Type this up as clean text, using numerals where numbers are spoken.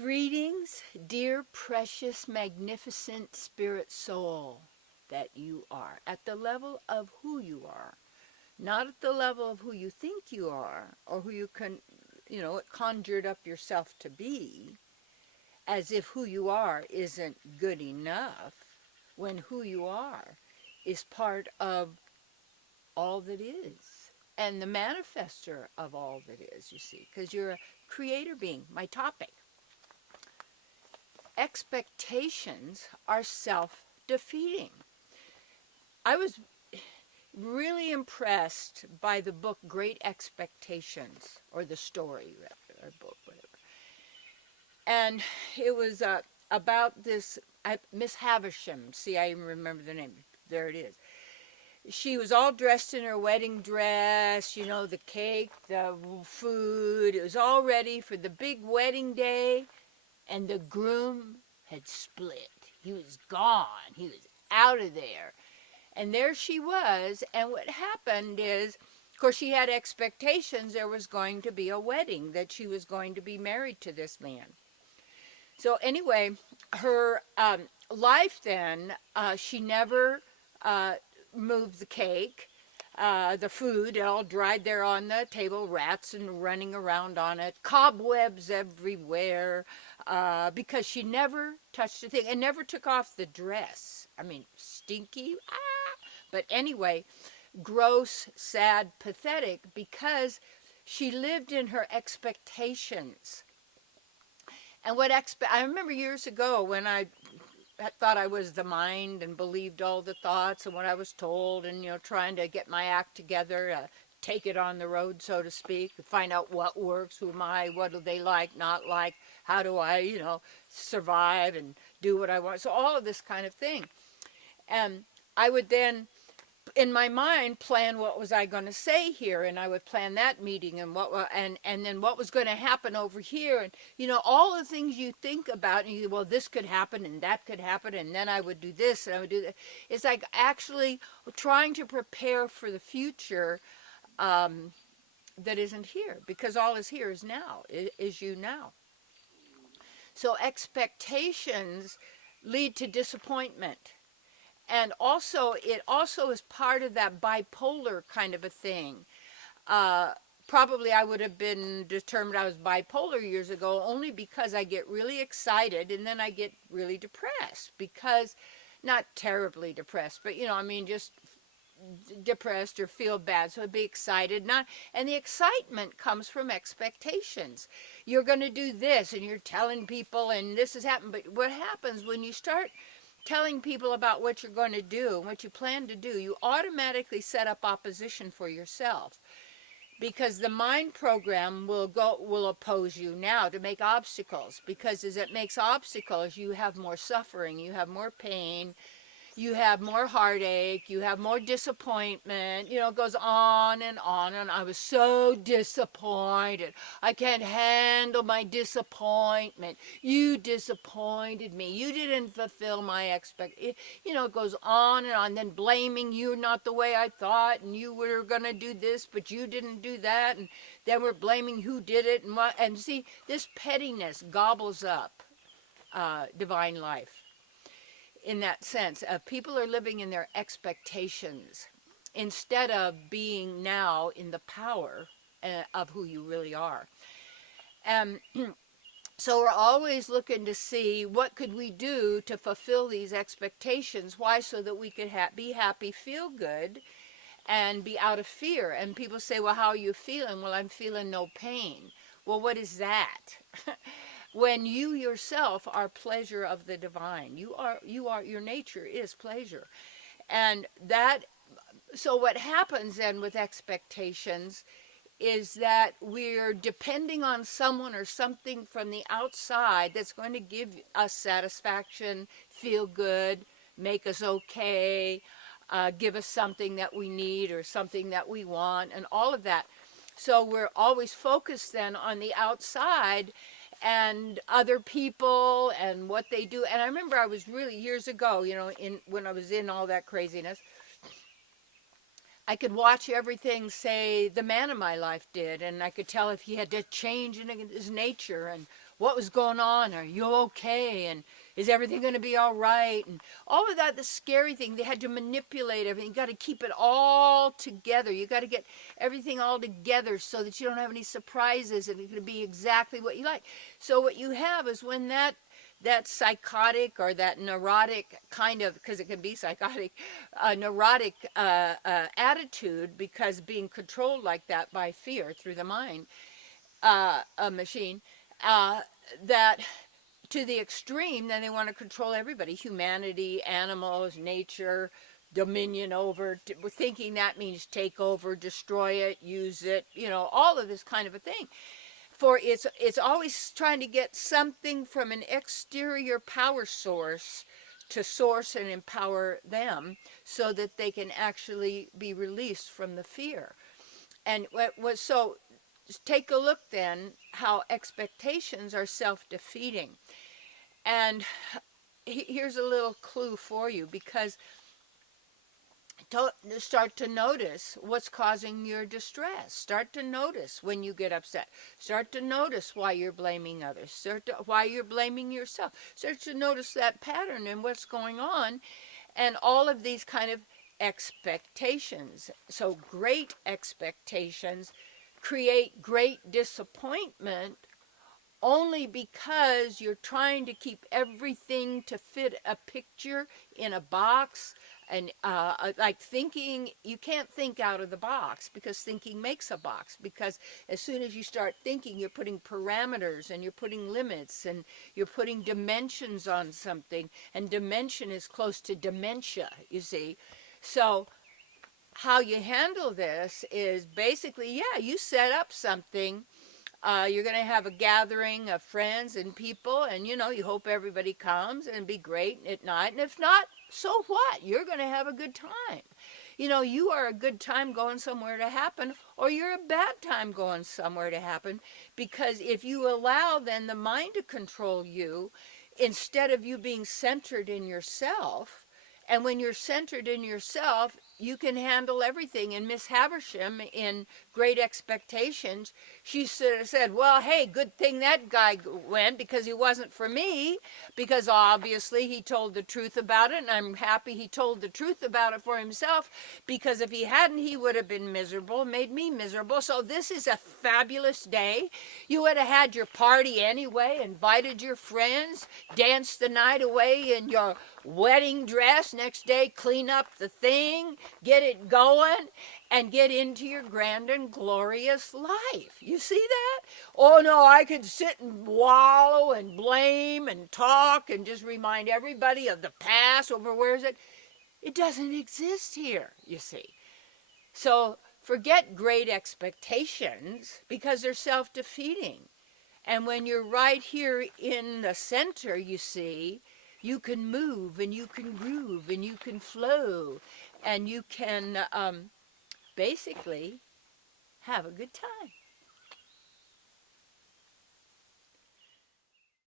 Greetings, dear, precious, magnificent spirit soul that you are, at the level of who you are, not at the level of who you think you are or who you can, conjured up yourself to be, as if who you are isn't good enough, when who you are is part of all that is and the manifester of all that is, you see, because you're a creator being. My topic: expectations are self-defeating. I was really impressed by the book Great Expectations, or the story, or book, whatever. And it was about this Miss Havisham. See, I even remember the name. There it is. She was all dressed in her wedding dress, the cake, the food. It was all ready for the big wedding day. And the groom had split. He was gone. He was out of there. And there she was. And what happened is, of course, she had expectations there was going to be a wedding, that she was going to be married to this man. So anyway, her life then, she never moved the cake. The food all dried there on the table, rats and running around on it, cobwebs everywhere, because she never touched a thing and never took off the dress. I mean, stinky, But anyway, gross, sad, pathetic, because she lived in her expectations. And I remember years ago when I thought I was the mind and believed all the thoughts and what I was told, and trying to get my act together, take it on the road, so to speak, find out what works, who am I, what do they like, not like, how do I survive and do what I want. So all of this kind of thing. And I would then, in my mind, plan what was I going to say here, and I would plan that meeting, and and then what was going to happen over here, and all the things you think about, and you, well, this could happen and that could happen, and then I would do this and I would do that. It's like actually trying to prepare for the future that isn't here, because all is here is now, is you now. So expectations lead to disappointment. And also, it also is part of that bipolar kind of a thing. Probably I would have been determined I was bipolar years ago only because I get really excited and then I get really depressed. Because, not terribly depressed, but just depressed or feel bad. So I'd be excited. And the excitement comes from expectations. You're going to do this and you're telling people and this has happened. But what happens when you start telling people about what you're going to do and what you plan to do, you automatically set up opposition for yourself, because the mind program will oppose you now to make obstacles, because as it makes obstacles, you have more suffering, you have more pain, you have more heartache, you have more disappointment, it goes on and on. And I was so disappointed. I can't handle my disappointment. You disappointed me. You didn't fulfill my expectation. It goes on and on. Then blaming you, not the way I thought, and you were going to do this, but you didn't do that. And then we're blaming who did it. And see, this pettiness gobbles up divine life. In that sense, people are living in their expectations instead of being now in the power of who you really are. So we're always looking to see what could we do to fulfill these expectations. Why? So that we could be happy, feel good, and be out of fear. And people say, well, how are you feeling? Well, I'm feeling no pain. Well, what is that? When you yourself are pleasure of the divine, your nature is pleasure. And so what happens then with expectations is that we're depending on someone or something from the outside that's going to give us satisfaction, feel good, make us okay, give us something that we need or something that we want, and all of that. So we're always focused then on the outside and other people and what they do. And I remember I was really years ago, when I was in all that craziness, I could watch everything, say, the man of my life did, and I could tell if he had to change in his nature and what was going on. Are you okay? And is everything going to be all right? And all of that, the scary thing, they had to manipulate everything. You got to keep it all together. You got to get everything all together so that you don't have any surprises and it can be exactly what you like. So what you have is when that psychotic or that neurotic kind of, because it can be psychotic, neurotic attitude, because being controlled like that by fear through the mind, a machine, that to the extreme, then they want to control everybody, humanity, animals, nature, dominion over, thinking that means take over, destroy it, use it, all of this kind of a thing. For it's always trying to get something from an exterior power source to source and empower them so that they can actually be released from the fear. And so take a look then how expectations are self-defeating. And here's a little clue for you, because start to notice what's causing your distress. Start to notice when you get upset. Start to notice why you're blaming others. Why you're blaming yourself. Start to notice that pattern and what's going on, and all of these kind of expectations. So great expectations create great disappointment only because you're trying to keep everything to fit a picture in a box. And like thinking, you can't think out of the box, because thinking makes a box. Because as soon as you start thinking, you're putting parameters and you're putting limits and you're putting dimensions on something. And dimension is close to dementia, you see. So how you handle this is basically, yeah, you set up something. You're going to have a gathering of friends and people, and you hope everybody comes and be great at night. And if not, so what? You're going to have a good time. You are a good time going somewhere to happen, or you're a bad time going somewhere to happen, because if you allow then the mind to control you instead of you being centered in yourself. And when you're centered in yourself, you can handle everything. And Miss Havisham, in Great Expectations, she said, well, hey, good thing that guy went, because he wasn't for me, because obviously he told the truth about it, and I'm happy he told the truth about it for himself, because if he hadn't, he would have been miserable, made me miserable. So this is a fabulous day. You would have had your party anyway, invited your friends, danced the night away in your wedding dress. Next day, clean up the thing, get it going, and get into your grand and glorious life. You see that? Oh no, I could sit and wallow and blame and talk and just remind everybody of the past. Over where is it? It doesn't exist here, you see. So forget great expectations, because they're self-defeating. And when you're right here in the center, you see, you can move and you can groove and you can flow and you can basically have a good time.